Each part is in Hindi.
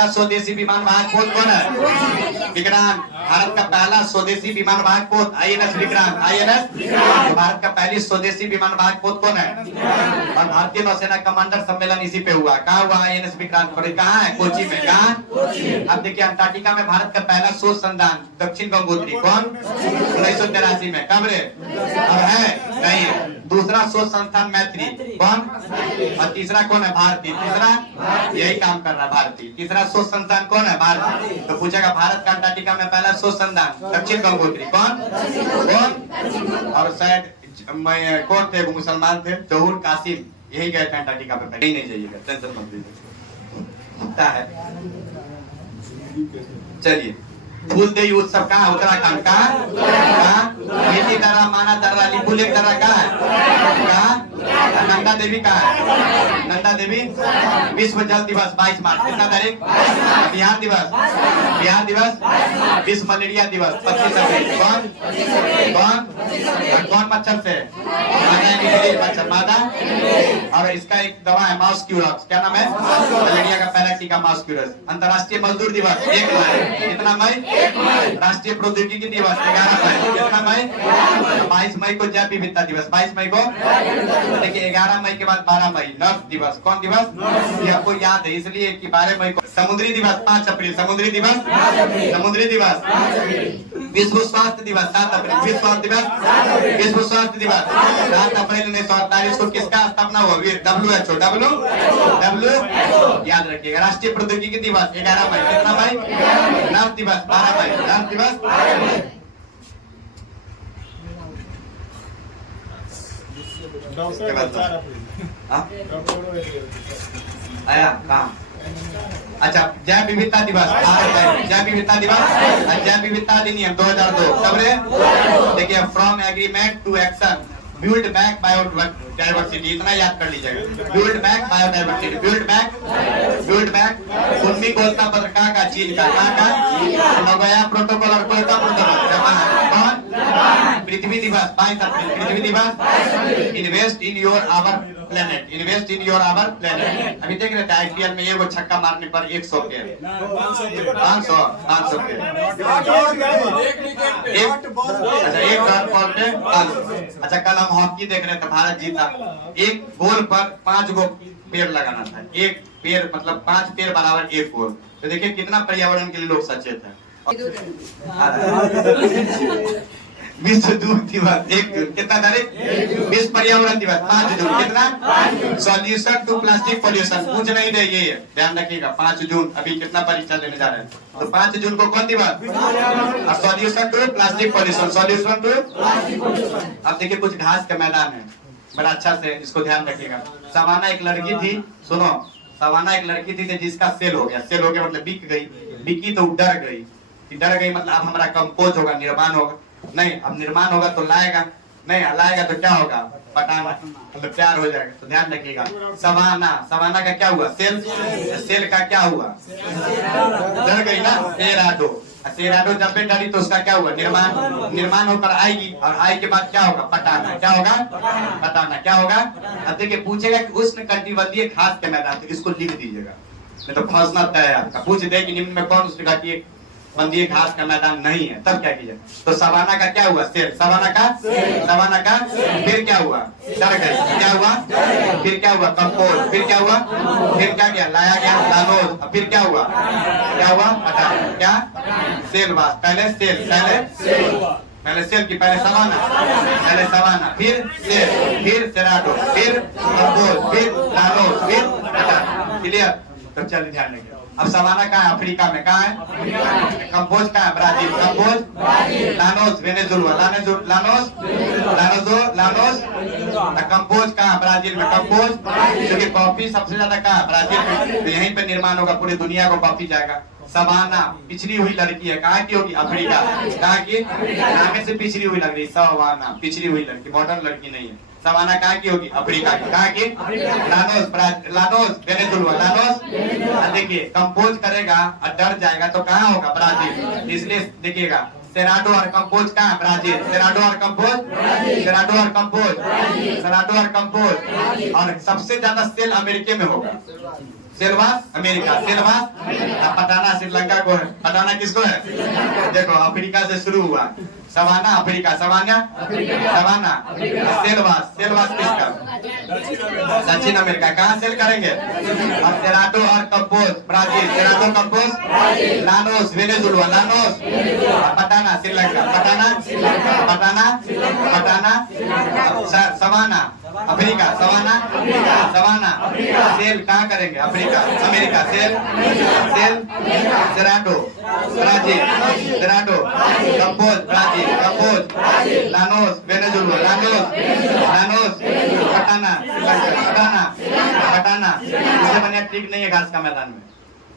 पहला स्वदेशी विमान वाहक पोत कौन है? विक्रांत। भारत का पहला स्वदेशी विमान वाहक पोत INS विक्रांत। INS तो भारत का पहली स्वदेशी विमान वाहक पोत कौन है? और भारतीय नौसेना कमांडर सम्मेलन इसी पे हुआ। कहाँ हुआ? INS विक्रांत पर। कहाँ है? कोची में। कहाँ? अब देखिए अंटार्कटिका में भारत का पहला शोध संस्थान दक्षिण गंगोत्री कौन? 1983 में। कब रे? अब है नहीं है। दूसरा शोध संस्थान मैत्री कौन? और तीसरा कौन है? भारतीय। तीसरा यही काम कर रहा है भारतीय। तीसरा शोध संस्थान कौन है? भारतीय। तो पूछेगा भारत का अंटार्कटिका में पहला शोध संस्थान दक्षिण गंगोत्री कौन? कौन? और शायद मैं कौन थे? वो मुसलमान थे, जहूर कासिम, यही गए थे अंटार्कटिका पे। नहीं जाइएगा, टेंशन मत लीजिए है। चलिए, फूलदेई उत्सव कहाँ? उत्तराखंड। कहाँ? बेटी दर्रा, माना दर्रा, लिपुलेख दर्रा कहाँ है? कहाँ? नंदा देवी कहाँ है? नंदा देवी। विश्व जल दिवस 22 मार्च। कितना तारीख? बिहार दिवस। बिहार दिवस। विश्व मलेरिया दिवस 25 अप्रैल। कौन कौन मच्छर से? मच्छर मादा। और इसका एक दवा है मॉस्क्यूरस। क्या नाम है? मलेरिया का पहला टीका मॉस्क्यूरस। अंतर्राष्ट्रीय मजदूर दिवस 1 मई। कितना मई? राष्ट्रीय प्रौद्योगिकी दिवस 11 मई। कितना मई? 22 मई को जैव विविधता दिवस। 22 मई को देखिए 11 मई के बाद 12 मई नर्स दिवस। कौन दिवस? ये आपको याद है इसलिए कि 12 मई को समुद्री दिवस 5 अप्रैल। समुद्री दिवस। समुद्री दिवस। विश्व स्वास्थ्य दिवस 7 अप्रैल। विश्व स्वास्थ्य दिवस। विश्व स्वास्थ्य दिवस 7 अप्रैल 1948 को किसका स्थापना हुआ? WHO। W याद रखिएगा। राष्ट्रीय प्रौद्योगिकी दिवस 11 मई। कितना मई? नर्स दिवस 12 मई। नर्स दिवस। आया कहाँ? अच्छा, जैव विविधता दिवस। जैव विविधता दिवस। जैव विविधता अधिनियम 2002। कब रे? देखिए, from agreement to action, build back biodiversity. इतना याद कर लीजिएगा। Build back biodiversity. Build back. उन्मी गोलता पत्र कहाँ का? चीन का। कहाँ का? नगोया प्रोटोकॉल और कोलकाता प्रोटोकॉल। कौन? पृथ्वी दिवस 22 अप्रैल। पृथ्वी दिवस। Invest in your our planet. Invest in your our planet. अभी देख रहे थे IPL में एगो छक्का मारने पर 100 पेड़। 500 पेड़। अच्छा, एक बॉल पे 500। अच्छा, कल हम हॉकी देख रहे थे, भारत जीता। एक गोल पर 5 गो पेड़ लगाना था। एक पेड़ मतलब 5 पेड़ बराबर 1 गोल। तो देखिए कितना पर्यावरण के लिए लोग सचेत है। विश्व दूध दिवस 1 जून। कितना तारीख? विश्व पर्यावरण दिवस 5 जून। कितना? Solution to plastic pollution. पूछ नहीं दे, ये ध्यान रखिएगा। 5 जून अभी कितना परीक्षा लेने जा रहे हैं, तो 5 जून को कौन दिवस? और solution to plastic pollution. Solution to. अब देखिए कुछ घास का मैदान है, बड़ा अच्छा से इसको ध्यान रखिएगा। सवाना एक लड़की थी, सुनो, सवाना एक लड़की थी जिसका सेल हो गया। सेल हो गया मतलब बिक गई। बिकी तो डर गई। डर गई मतलब अब हमारा कंपोज होगा, निर्माण होगा। नहीं, अब निर्माण होगा तो लाएगा नहीं, लाएगा तो क्या होगा? पटाना, मतलब प्यार हो जाएगा। तो ध्यान रखिएगा। सवाना का क्या हुआ? सेल। सेल का क्या हुआ? डर गई ना। सेराडो जब भी डरी तो उसका क्या हुआ? निर्माण होकर आएगी, और आई के बाद क्या होगा? पटाना। क्या होगा? पटाना। क्या होगा? अब देखिए पूछेगा कि उष्ण कटिबंधीय घास के मैदान, तो इसको लिख दीजिएगा, नहीं तो फंसना तय है आपका। पूछ दे कि निम्न में कौन उष्ण कटिबंधीय घास का मैदान नहीं है, तब क्या कीजिए? तो सवाना का क्या हुआ? सेल। सवाना का फिर क्या हुआ? डर गई। क्या हुआ? फिर क्या हुआ? कंपोज। फिर क्या हुआ? फिर क्या किया? लाया गया लानोज। फिर क्या हुआ? पटाना। क्या? सेल वास। पहले सेल की पहले सवाना, फिर सेल, फिर सेराडो, फिर कंपोज, फिर लानोज, फिर पटाना। क्लियर? तो चलिए ध्यान रखिए। अब सवाना कहाँ है? अफ्रीका में। कहाँ है? कंपोज कहाँ है? Brazil. Campos. Llanos Venezuela. Llanos compose कहाँ? ब्राजील में। कंपोज क्योंकि कॉफी सबसे ज्यादा कहाँ? ब्राजील में। तो यहीं पे निर्माण होगा, पूरी दुनिया को कॉफी जाएगा। सवाना पिछड़ी हुई लड़की है, कहाँ की होगी? अफ्रीका। कहाँ की? नाम से पिछड़ी हुई लग रही। सवाना पिछड़ी हुई लड़की, मॉडर्न लड़की नहीं है। सवाना कहाँ की होगी? अफ्रीका की। कहाँ की? Llanos Venezuela. देखिए कंपोज करेगा और डर जाएगा तो कहाँ होगा? ब्राजील। इसलिए देखिएगा सेराडो और कंपोज कहाँ? ब्राजील। सेराडो और कंपोज और सबसे ज्यादा सेल अमेरिका में होगा। सेल्वास अमेरिका, सेल्वास पटाना श्रीलंका को है। पटाना किसको है? देखो अफ्रीका से शुरू हुआ, savanna Africa, savanna savanna, selvas, selvas किसका? दक्षिण अमेरिका। कहाँ सेल करेंगे? और सेराटो और campos Brazil, cerrado campos llanos Venezuela, llanos patana Sri Lanka, patana patana patana savanna Africa, savanna savanna, sell कहाँ करेंगे? Africa America, sell sell cerrado Brazil, cerrado campos Brazil, campos llanos Venezuela, llanos llanos patana Sri Lanka, patana पटाना। इसे बनिया ठीक नहीं है घास का मैदान में,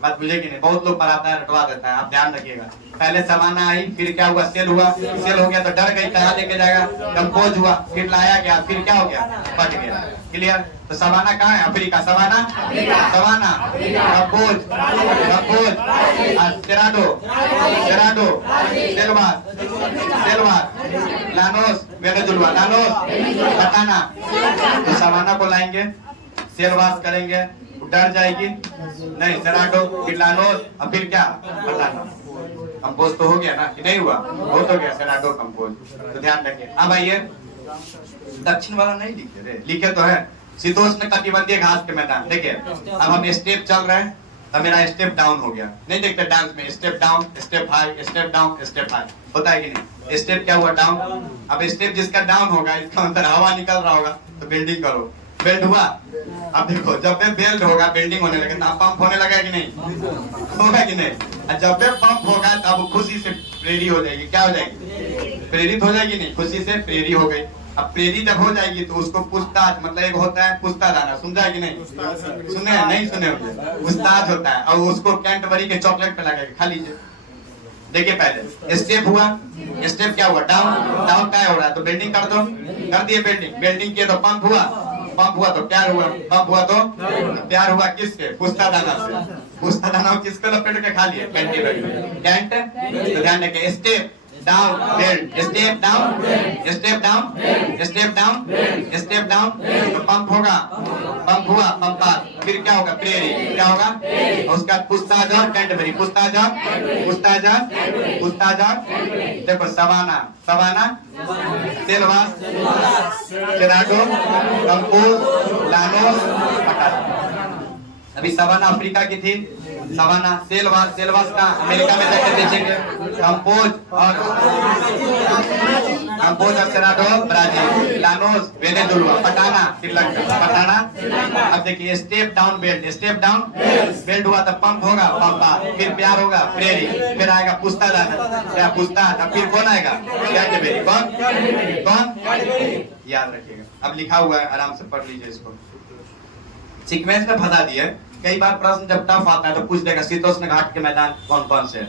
बात बुझेगी नहीं, बहुत लोग पढ़ाता है रटवा देता है, आप ध्यान रखिएगा। पहले सवाना आई, फिर क्या हुआ? सेल हुआ, सेल हो गया तो डर गई, कहाँ लेके जाएगा? कंपोज हुआ, फिर लाया गया, फिर क्या हो गया? फट गया। क्लियर? तो सवाना कहाँ है? Africa, savanna savanna, campos campos, cerrado cerrado, selvas selvas, llanos Venezuela, llanos Patana. तो सवाना को लाएंगे, सेल्वास करेंगे, डर जाएगी नहीं, सेराटो फिर लानोस और फिर क्या? पटाना। कंपोज तो हो गया ना कि नहीं हुआ? हो तो गया सेराटो कंपोज। तो ध्यान रखिए। अब आइए, दक्षिण वाला नहीं लिखे रे, लिखे तो है शीतोष्ण कटिबंधीय घास के मैदान। देखिए अब हम स्टेप चल रहे हैं, तो मेरा स्टेप डाउन हो गया। नहीं देखते डांस में step down, step high, step down, step high, होता है कि नहीं? स्टेप क्या हुआ? डाउन। अब स्टेप जिसका डाउन होगा, इसका अंदर हवा निकल रहा होगा, तो बिल्डिंग करो। बेल्ट हुआ? अब देखो जब पे बेल्ट होगा बिल्डिंग होने लगे, तो पंप होने लगा कि नहीं? होगा कि नहीं? जब पे पंप होगा तब खुशी से प्रेरी हो जाएगी। क्या हो जाएगी? प्रेरित हो जाएगी नहीं, खुशी से प्रेरी हो गई। अब प्रेरी जब हो जाएगी तो उसको पूछताछ, मतलब एक होता है पुस्ता दाना, समझा है कि नहीं? सुने नहीं सुने होंगे? पूछताछ होता है, और उसको कैंटबरी के चॉकलेट पे लगाएंगे, खा लीजिए। देखिए पहले स्टेप हुआ, स्टेप क्या हुआ? डाउन। डाउन क्या हो रहा है? तो बिल्डिंग कर दो, कर दिए बिल्डिंग। बिल्डिंग किया तो पंप हुआ, पंप हुआ तो प्यार हुआ, पंप हुआ तो प्यार हुआ। किससे? पुस्ता दाना से। पुस्ता दाना किसको लपेट के खा लिए? कैंट। तो ध्यान रखिए, step down belt, step down, step down, step down, step down, तो पंप होगा, पंप हुआ, पंपा, फिर क्या होगा? प्रेरी, क्या होगा? उसका पुस्ताजर, कैंटबरी, पुस्ताजर, पुस्ताजर, पुस्ताजर। देखो savanna, savanna, selvas, cerrado, campos, llanos, Patana. अभी सवाना अफ्रीका की थी, सवाना, सेल्वास, सेल्वास का अमेरिका में जाकर देखेंगे, कंपोज और सेराडो ब्राजील, लानोस वेनेजुएला, पटाना श्रीलंका, पटाना। अब देखिए step down belt, step down belt हुआ तो पंप होगा, पंपा, फिर प्यार होगा, प्रेरी, फिर आएगा पुस्ता दाना, क्या पुस्ता, फिर कौन आएगा? कैंटबरी, कौन कौन? याद रखिएगा। अब लिखा हुआ है, आराम से पढ़ लीजिए इसको, सीक्वेंस में फंसा दिए। कई बार प्रश्न जब टफ आता है तो पूछ देगा शीतोष्ण घाट के मैदान कौन कौन से,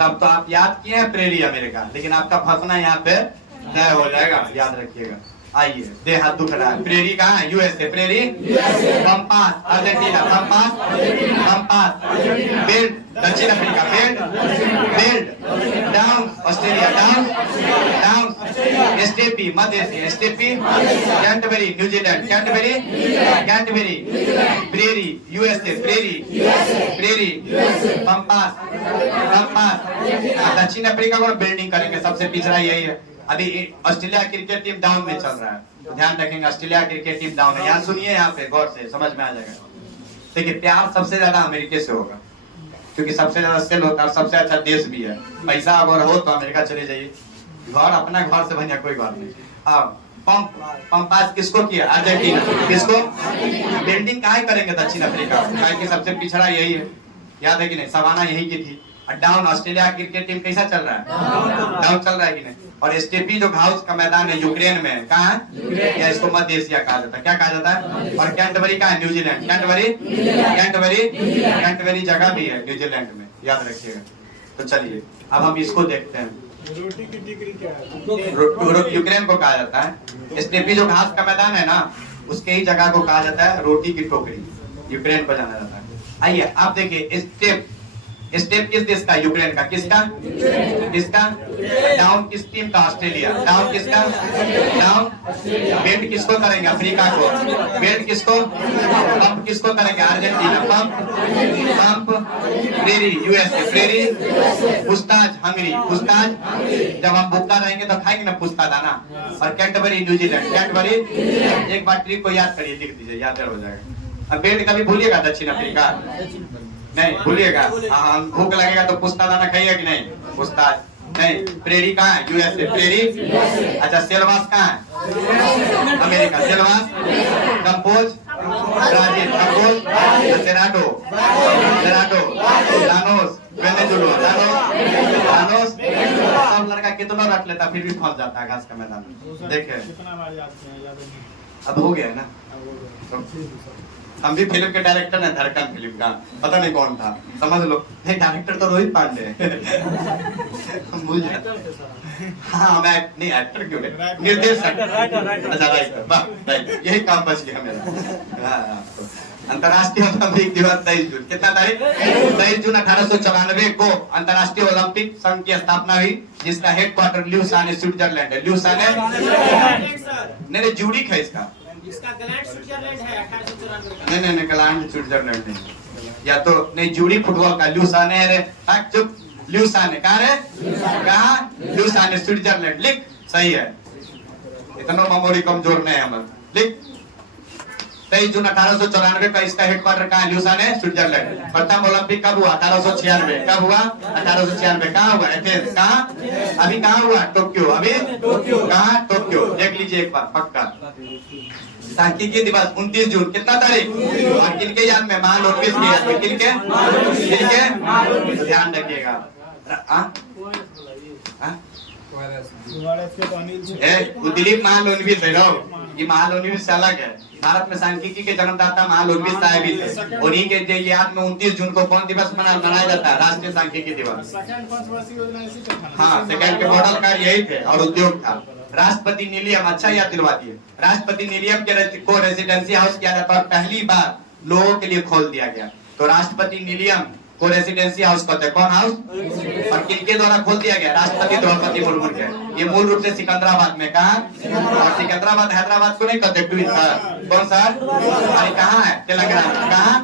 तब तो आप याद किए हैं प्रेरी अमेरिका, लेकिन आपका फंसना यहाँ पे तय हो जाएगा, याद रखिएगा। आइए, दे हाथ दुख रहा है। प्रेरी कहाँ है? USA, prairie pampas Argentina, pampas pampas, veld दक्षिण Africa, veld veld downs Australia, downs downs, steppe मध्य Asia, steppe Canterbury New Zealand, Canterbury Canterbury, prairie USA, prairie prairie, pampas pampas. दक्षिण अफ्रीका को बिल्डिंग करेंगे, सबसे पिछड़ा यही है। अभी ऑस्ट्रेलिया क्रिकेट टीम डाउन में चल रहा है, तो ध्यान रखेंगे ऑस्ट्रेलिया क्रिकेट टीम डाउन है। यहाँ सुनिए, यहाँ पे गौर से समझ में आ जाएगा। देखिए प्यार सबसे ज्यादा अमेरिका से होगा, क्योंकि सबसे ज्यादा सेल होता है, सबसे अच्छा देश भी है। पैसा अगर हो तो अमेरिका चले जाइए, घर अपना घर से बढ़िया कोई बात नहीं। अब पंपास किसको किया? अर्जेंटीना। किसको? बिल्डिंग काहे करेंगे दक्षिण अफ्रीका, क्योंकि सबसे पिछड़ा यही है, याद है कि नहीं? सवाना यही की थी। डाउन ऑस्ट्रेलिया क्रिकेट टीम कैसा चल रहा है? डाउन चल रहा है कि नहीं? और स्टेपी जो घास का मैदान है यूक्रेन में, कहाँ है? या इसको मध्य एशिया कहा जाता है, क्या कहा जाता है? और कैंटबरी कहाँ है? न्यूजीलैंड, कैंटबरी कैंटबरी कैंटबरी जगह भी है न्यूजीलैंड में, याद रखिएगा। तो चलिए अब हम इसको देखते हैं। रोटी की डिग्री क्या है? यूक्रेन को कहा जाता है। स्टेपी जो घास का मैदान है ना, उसके ही जगह को कहा जाता है रोटी की टोकरी, यूक्रेन को जाना जाता है। आइए आप देखिए, स्टेप स्टेप किस देश का? यूक्रेन का। किसका? किसका? डाउन किस टीम का? ऑस्ट्रेलिया। डाउन किसका? डाउन। बेट किसको करेंगे? अफ्रीका को। बेट किसको? पंप किसको करेंगे? Argentina. Pampas prairie USA. Prairie puszta Hungary. Puszta जब हम भूखा रहेंगे तो खाएंगे ना पुस्ता दाना। और कैडबरी न्यूजीलैंड। कैडबरी एक बार ट्रिक को याद करिए, लिख दीजिए, याद हो जाएगा। अब बेट कभी भूलिएगा दक्षिण अफ्रीका नहीं भूलिएगा। हाँ भूख लगेगा तो पुस्ता दाना खाइएगा कि नहीं? पुस्ताज नहीं। प्रेरी कहाँ है? यूएसए। प्रेरी। अच्छा सेलवास कहाँ है? America. Selvas. Campos Brazil. Campos cerrado. Cerrado. Llanos Venezuela. Llanos सब लड़का कितना रख लेता फिर भी फंस जाता है घास का मैदान में। देखे कितना बार याद किया, याद नहीं। अब हो गया है ना। हम भी फिल्म के डायरेक्टर हैं, धड़कन फिल्म का, पता नहीं कौन था, समझ लो। नहीं डायरेक्टर तो रोहित पांडे है। हम भूल जाए। हाँ मैं नहीं एक्टर क्यों है? निर्देशक। अच्छा राइटर। वाह राइट, यही काम बच गया मेरा। हाँ अंतर्राष्ट्रीय ओलंपिक दिवस 23 जून। कितना तारीख? 23 जून 1894 को अंतर्राष्ट्रीय ओलंपिक संघ की स्थापना हुई, जिसका हेडक्वार्टर ल्यूसाने स्विट्जरलैंड है। ल्यूसाने नहीं जूरिक है इसका। इसका ग्लैंड स्विट्जरलैंड है 1894 का। नहीं ग्लैंड स्विट्जरलैंड नहीं, या तो नहीं जूरी फुटबॉल का ल्यूसाने है रे। चुप। ल्यूसाने कहाँ रे? कहाँ? ल्यूसाने स्विट्जरलैंड। लिख सही है, इतना मेमोरी कमजोर नहीं है हमारा। लिख 23 जून 1894 का इसका हेडक्वार्टर कहाँ है? ल्यूसाने स्विट्जरलैंड। प्रथम ओलंपिक कब हुआ? 1896। कब हुआ? 1896। कहाँ हुआ? एथेंस। कहाँ? अभी कहाँ हुआ? टोक्यो। अभी कहाँ? टोक्यो। देख लीजिए एक बार पक्का। सांख्यिकी दिवस 29 जून। कितना तारीख? और किनके याद में? महालोटविस के याद में। किनके? ध्यान रखिएगा। दिलीप महालोनविस है लोग, ये महालोनविस से अलग है। भारत में सांख्यिकी के जन्मदाता महालोनविस साहब ही थे। उन्हीं के याद में 29 जून को कौन दिवस मनाया जाता है? राष्ट्रीय सांख्यिकी दिवस। हाँ सेकंड के मॉडल का यही थे और उद्योग था। राष्ट्रपति निलियम, अच्छा याद दिलवा दिए। राष्ट्रपति निलियम के को रेजिडेंसी हाउस किया जाता है, पहली बार लोगों के लिए खोल दिया गया। तो राष्ट्रपति निलियम को रेजिडेंसी हाउस कहते हैं। कौन हाउस? और किनके द्वारा खोल दिया गया? राष्ट्रपति द्रौपदी मुर्मू के। ये मूल रूप से सिकंदराबाद में। कहा? और सिकंदराबाद हैदराबाद को नहीं कहते। ट्वीट सर कौन सर? अरे कहाँ है? तेलंगाना में। कहाँ?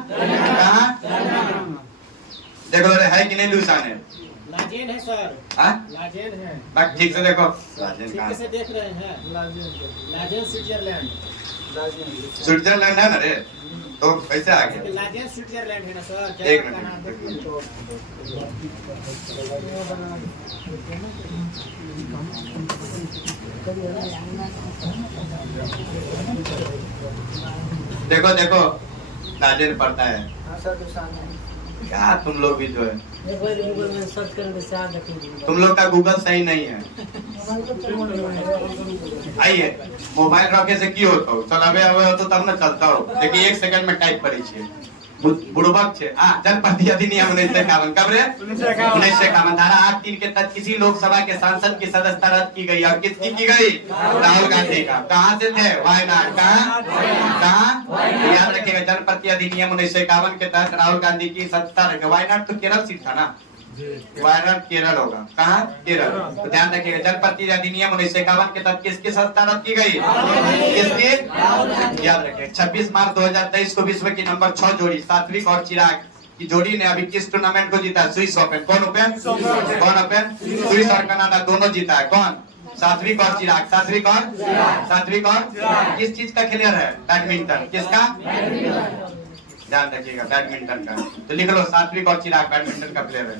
कहाँ? देखो है कि नहीं? लुसाने लाजेन है सर। हाँ लाजेन है। बस ठीक से देखो। लाजेन कहाँ? ठीक से देख रहे हैं। Lausanne Switzerland. स्विट्जरलैंड है ना रे, तो कैसे आ गया? लाजेन स्विट्जरलैंड है ना सर। एक मिनट। देखो देखो लाजेन पड़ता है। क्या तुम लोग भी जो है, तुम लोग का गूगल सही नहीं है। आइए मोबाइल रखे से की होता हो? चलावे आवे तो तब ना चलता हो। देखिए 1 सेकंड में टाइप करी छे। बुड़बक छे। जनप्रति अधिनियम 1951। कब रे? 1951। धारा 8(3) के तहत किसी लोकसभा के सांसद की सदस्यता रद्द की गई। और किसकी की गई? राहुल गांधी का। कहाँ से थे? वायनाड। कहाँ? कहाँ? याद रखिएगा जनप्रति अधिनियम 1951 के तहत राहुल गांधी की सदस्यता रखी। वायनाड तो केरल सीट था ना? वायनाड केरल होगा। कहाँ? केरल। तो ध्यान रखिएगा जनप्रति अधिनियम 1951 के तहत किसकी सदस्यता रद्द की गई? किसकी? याद रखिए 26 मार्च 2023 को विश्व की नंबर 6 जोड़ी सात्विक और चिराग की जोड़ी ने अभी किस टूर्नामेंट को जीता? Swiss open. कौन ओपन? कौन ओपन? स्विस और कनाडा दोनों जीता है। कौन? सात्विक और चिराग। सात्विक और किस चीज का खिलाड़ी है? बैडमिंटन। किसका? ध्यान रखिएगा बैडमिंटन का। तो लिख लो सात्विक और चिराग बैडमिंटन का प्लेयर है।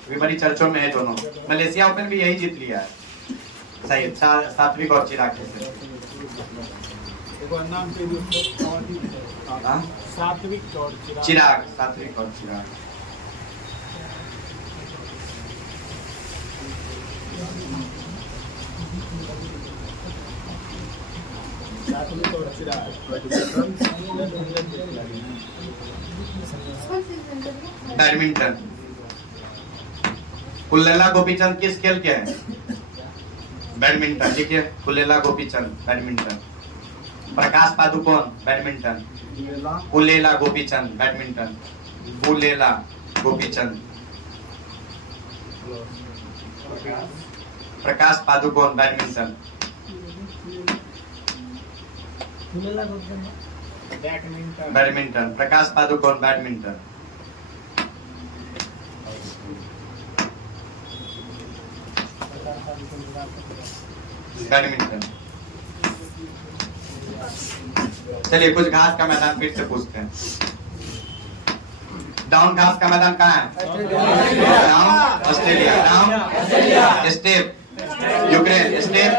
अभी बड़ी चर्चों में है दोनों। मलेशिया ओपन भी यही जीत लिया है। सही सात्विक और चिराग के। नाम सात्विक और चिराग। सात्विक और चिराग। बैडमिंटन। पुल्लेला गोपीचंद किस खेल के हैं? बैडमिंटन। ठीक है Pullela Gopichand badminton. Prakash Padukone badminton. Pullela Gopichand badminton. Pullela Gopichand Prakash Padukone badminton. Badminton. Badminton Prakash Padukone badminton. Badminton. चलिए कुछ घास का मैदान फिर से पूछते हैं। डाउन घास का मैदान कहाँ है? Downs Australia. Downs steppe Ukraine. Steppe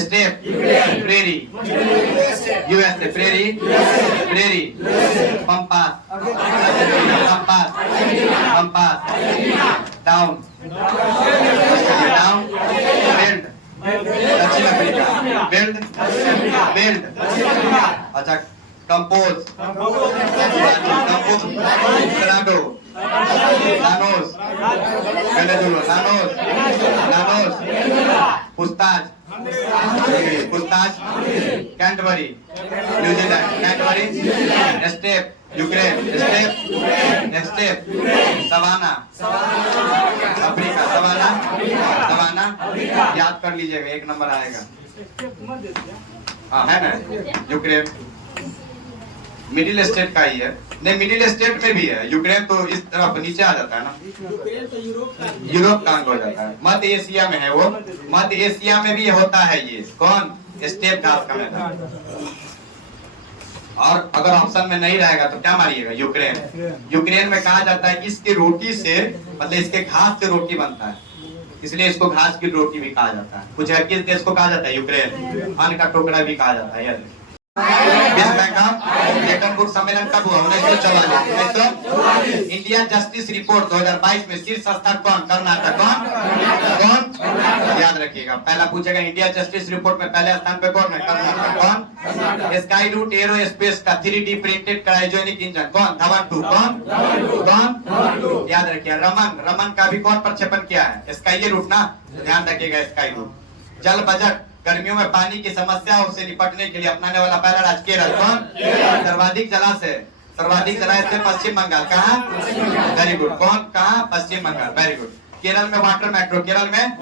steppe prairie USA. Prairie prairie pampas pampas pampas. Downs downs veld दक्षिण अफ्रीका। Veld veld. अच्छा कंपोज कंपोज ग्रेनाडो llanos Venezuela llanos llanos puszta puszta Canterbury New Zealand. Canterbury steppe Ukraine. Steppe steppe savanna Africa. Savanna savanna याद कर लीजिएगा, एक नंबर आएगा। हाँ है ना यूक्रेन। मिडिल स्टेट का ही है। नहीं मिडिल स्टेट में भी है। यूक्रेन तो इस तरफ नीचे आ जाता है ना। यूक्रेन तो यूरोप का अंग हो जाता है। मध्य एशिया में है वो। मध्य एशिया में भी होता है ये। कौन? स्टेप घास का मैदान। और अगर ऑप्शन में नहीं रहेगा तो क्या मारिएगा? यूक्रेन। यूक्रेन में कहा जाता है इसकी रोटी से, मतलब इसके घास से रोटी बनता है, इसलिए इसको घास की रोटी भी कहा जाता है। कुछ है किस देश को कहा जाता है? यूक्रेन। अन्न का टुकड़ा भी कहा जाता है। विश्व बैंक का सम्मेलन कब हुआ? 1944। इंडिया जस्टिस रिपोर्ट 2022 में शीर्ष स्थान कौन? कर्नाटक। कौन? याद रखिएगा, पहला पूछेगा इंडिया जस्टिस रिपोर्ट में पहले स्थान पे कौन है? कर्नाटक। कौन? स्काई रूट एरो स्पेस का 3D प्रिंटेड क्रायोजेनिक इंजन कौन? धवन 2। कौन? याद रखिए रमन। रमन का भी कौन प्रक्षेपण किया है? स्काई रूट ना, ध्यान रखिएगा स्काई रूट। जल बजट गर्मियों में पानी की समस्या से निपटने के लिए अपनाने वाला पहला राज्य केरल। कौन? सर्वाधिक जलाशय से पश्चिम बंगाल। कहाँ? Very good. कौन? कहाँ? पश्चिम बंगाल। Very good. केरल में वाटर मेट्रो। केरल में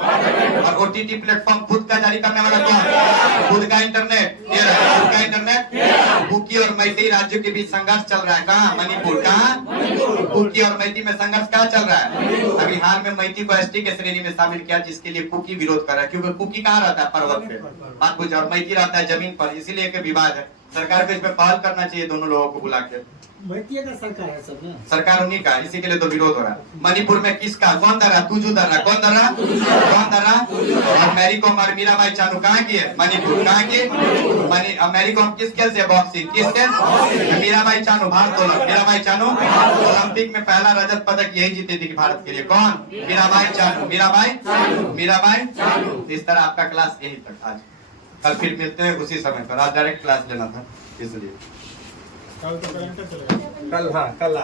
और OTT प्लेटफॉर्म खुद का जारी करने वाला कौन? खुद का इंटरनेट। केरल खुद का इंटरनेट। कुकी और मैती राज्यों के बीच संघर्ष चल रहा है। कहाँ? मणिपुर। कहाँ? कुकी और मैती में संघर्ष कहाँ चल रहा है? अभी हाल में मैती को ST के श्रेणी में शामिल किया, जिसके लिए कुकी विरोध कर रहा है, क्योंकि कुकी कहाँ रहता है? पर्वत पे। बात बुझे। और मैती रहता है जमीन पर, इसीलिए एक विवाद है। सरकार को इस पे पहल करना चाहिए, दोनों लोगों को बुला के। मैती का सरकार है सब ना। सरकार उन्हीं का, इसी के लिए तो विरोध हो रहा है। मणिपुर में किसका? कौन दर रहा? तुझू दर रहा। कौन दर रहा? कौन दर रहा? और मैरी कॉम और मीराबाई चानू कहाँ की है? मणिपुर। कहाँ की? मैरी कॉम किस खेल से? बॉक्सिंग। किस खेल? मीराबाई चानू भारोत्तोलन। मीराबाई चानू ओलंपिक में पहला रजत पदक यही जीती थी भारत के लिए। कौन? मीराबाई चानू। मीराबाई इस तरह आपका क्लास यही तक आज। कल फिर मिलते हैं उसी समय पर। आज डायरेक्ट क्लास लेना था इसलिए। कल तो करेंगे, चलेगा। कल हाँ कल